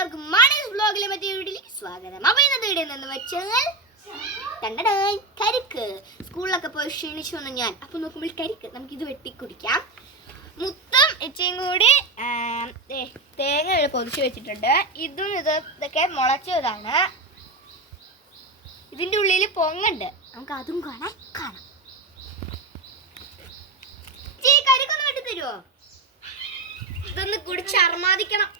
എല്ലാവർക്കും മാണീസ് വ്ലോഗിലെ മറ്റേ വീഡിയോയിലേക്ക് സ്വാഗതം. അപ്പോൾ ഇന്നത്തെ വീഡിയോ എന്ന് വെച്ചാൽ കരിക്ക്. സ്കൂളിലൊക്കെ പോയി ക്ഷീണിച്ചു വന്നു ഞാൻ. അപ്പോൾ നോക്കുമ്പോൾ കരിക്ക് നമുക്കിത് വെട്ടി കുടിക്കാം. മുത്തും ഇച്ചയും കൂടി തേങ്ങ പൊതിച്ച് വെച്ചിട്ടുണ്ട്. ഇതൊക്കെ മുളച്ചതാണ്. ഇതിൻ്റെ ഉള്ളിൽ പൊങ്ങുണ്ട്. നമുക്ക് അതും കാണാം. കരിക്കൊന്ന് വെട്ടി തരുമോ? ഇതൊന്ന് കുടിച്ച് അർമാദിക്കണം.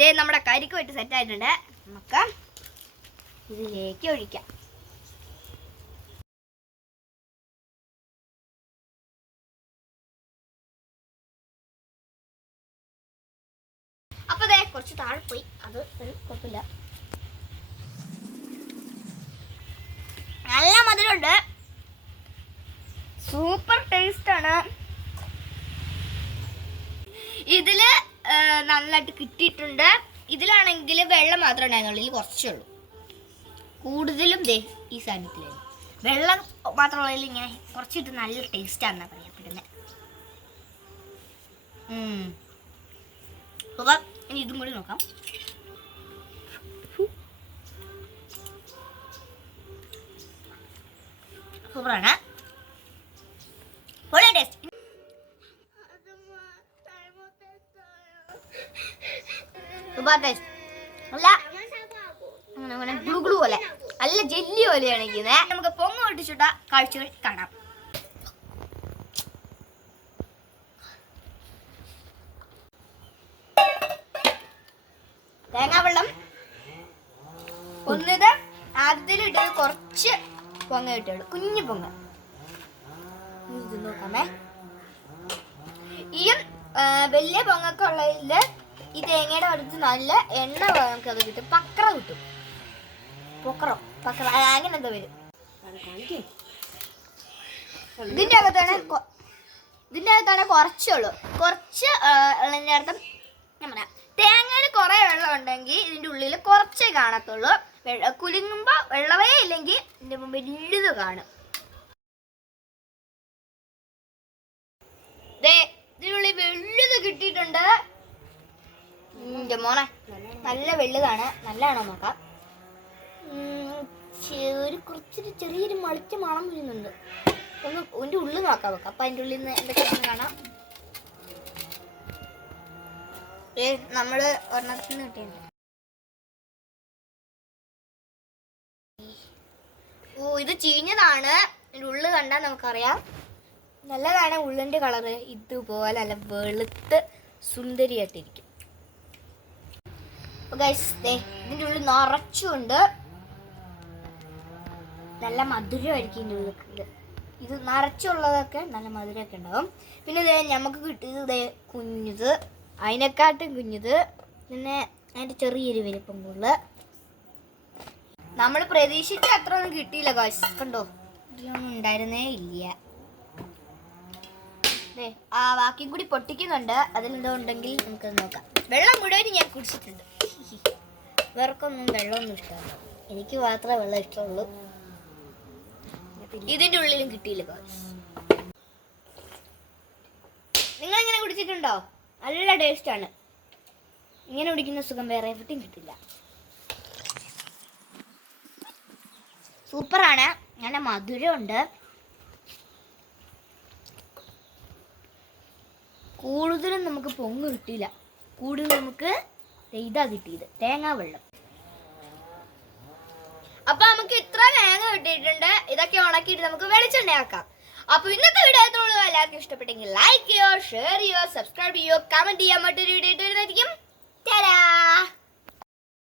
ഇതേ നമ്മുടെ കരിക്ക് വെട്ടി സെറ്റ് ആയിട്ടുണ്ട്. നമുക്ക് ഇതിലേക്ക് ഒഴിക്കാം. അപ്പൊ ദേ കുറച്ച് താഴെ പോയി, അത് ഒരു കുഴപ്പമില്ല. നല്ല മധുരമുണ്ട്, സൂപ്പർ ടേസ്റ്റ് ആണ്. ഇതില് നന്നായിട്ട് കിട്ടിയിട്ടുണ്ട്. ഇതിലാണെങ്കിൽ വെള്ളം മാത്രമേ ഉണ്ടായിരുന്നുള്ളൂ, ഇതിൽ കുറച്ചേ ഉള്ളൂ. കൂടുതലും ദേ ഈ സാധനത്തിലായിരുന്നു വെള്ളം മാത്രമുള്ളതിൽ ഇങ്ങനെ കുറച്ചിട്ട് നല്ല ടേസ്റ്റാണെന്നാ പറയപ്പെടുന്നത്. അപ്പോൾ ഇനി ഇതും കൂടി നോക്കാം. സൂപ്പറാണ്, വളരെ ടേസ്റ്റ്. അങ്ങനെ ഗ്ലൂ ഗ്ലൂ പോലെ നല്ല ജെല്ലി പോലെയാണ് ഇരിക്കുന്നത്. നമുക്ക് പൊങ്ങ ഒട്ടിച്ചിട്ട കാഴ്ചകൾ കാണാം. തേങ്ങാവെള്ളം ഒന്നിത് ആദ്യത്തിലിട്ട് കുറച്ച് പൊങ്ങ ഇട്ടുള്ളൂ, കുഞ്ഞു പൊങ്ങ. ഇത് നോക്കാമേ. ഈ വലിയ പൊങ്ങൊക്കെ ഉള്ളതിൽ ഈ തേങ്ങയുടെ അടുത്ത് നല്ല എണ്ണ നമുക്ക് അത് കിട്ടും. പക്ര കിട്ടും. പക്ര അങ്ങനെ എന്താ വരും. ഇതിൻ്റെ അകത്താണ് കുറച്ചുള്ളൂ. കുറച്ച് ഉള്ളതിൻ്റെ അർത്ഥം ഞാൻ പറയാം. തേങ്ങയിൽ കുറേ വെള്ളം ഉണ്ടെങ്കിൽ ഇതിൻ്റെ ഉള്ളിൽ കുറച്ചേ കാണത്തുള്ളൂ. കുലുങ്ങുമ്പോൾ വെള്ളമേ ഇല്ലെങ്കിൽ ഇതിൻ്റെ മുമ്പ് വലുത് കാണും. ഇതിനുള്ളിൽ വലുത് കിട്ടിയിട്ടുണ്ട്. മോനെ നല്ല വലുതാണ്. നല്ലതാണോ നോക്കാം. കുറച്ചൊരു ചെറിയൊരു മളിച്ച മണം വരുന്നുണ്ട്. ഒന്ന് അതിൻ്റെ ഉള്ളിൽ നോക്കാം വെക്കാം. അപ്പം അതിൻ്റെ ഉള്ളിൽ നിന്ന് എന്തൊക്കെയാണ് കാണാം. നമ്മൾ ഒരെണ്ണത്തിൽ നിന്ന് കിട്ടിയിട്ടുണ്ട്. ഇത് ചീഞ്ഞതാണ്. ഇതിൻ്റെ ഉള്ളിൽ കണ്ടാൽ നമുക്കറിയാം. നല്ലതാണ്. ഉള്ളിൻ്റെ കളറ് ഇതുപോലെ നല്ല വെളുത്ത് സുന്ദരിയായിട്ടിരിക്കും. ഇതിൻ്റെ ഉള്ളിൽ നിറച്ചുണ്ട്. നല്ല മധുരമായിരിക്കും ഇതിൻ്റെ ഉള്ളിൽ. ഇത് നിറച്ചുള്ളതൊക്കെ നല്ല മധുരമൊക്കെ ഉണ്ടാവും. പിന്നെ നമുക്ക് കിട്ടിയത് കുഞ്ഞത്, അതിനെക്കാട്ടും കുഞ്ഞത്, പിന്നെ അതിൻ്റെ ചെറിയൊരു വലിപ്പം കൂടുതൽ. നമ്മൾ പ്രതീക്ഷിച്ച അത്ര ഒന്നും കിട്ടിയില്ല ഗായ്സ്. കണ്ടോ, ഇതിലൊന്നും ഉണ്ടായിരുന്നേ ഇല്ല. ബാക്കി കൂടി പൊട്ടിക്കുന്നുണ്ട്. അതിലെന്തോ ഉണ്ടെങ്കിൽ നമുക്ക് നോക്കാം. വെള്ളം മുഴുവൻ ഞാൻ കുടിച്ചിട്ടുണ്ട്. ഇവർക്കൊന്നും വെള്ളമൊന്നും ഇഷ്ടമല്ല, എനിക്ക് മാത്രമേ വെള്ളം ഇഷ്ടമുള്ളൂ. ഇതിൻ്റെ ഉള്ളിലും കിട്ടിയില്ല ഗായ്സ്. നിങ്ങൾ ഇങ്ങനെ കുടിച്ചിട്ടുണ്ടോ? നല്ല ടേസ്റ്റാണ്. ഇങ്ങനെ കുടിക്കുന്ന സുഖം വേറെ എവിടെയും കിട്ടില്ല. സൂപ്പറാണ്. നല്ല മധുരമുണ്ട്. കൂടുതലും നമുക്ക് പൊങ്ങ് കിട്ടിയില്ല. കൂടുതൽ നമുക്ക് ഇതാ കിട്ടിയത്, തേങ്ങാവെള്ളം. അപ്പൊ നമുക്ക് ഇത്ര തേങ്ങ കിട്ടിയിട്ടുണ്ട്. ഇതൊക്കെ ഉണക്കിയിട്ട് നമുക്ക് വെളിച്ചെണ്ണയാക്കാം. അപ്പൊ ഇന്നത്തെ വീഡിയോ എത്രയുള്ളൂ. എല്ലാവർക്കും ഇഷ്ടപ്പെട്ടെങ്കിൽ ലൈക്ക് ചെയ്യുക, ഷെയർ ചെയ്യുക, സബ്സ്ക്രൈബ് ചെയ്യുക, കമന്റ് ചെയ്യുക. മറ്റൊരു വീഡിയോ ആയിട്ട് വരുന്നതായിരിക്കും.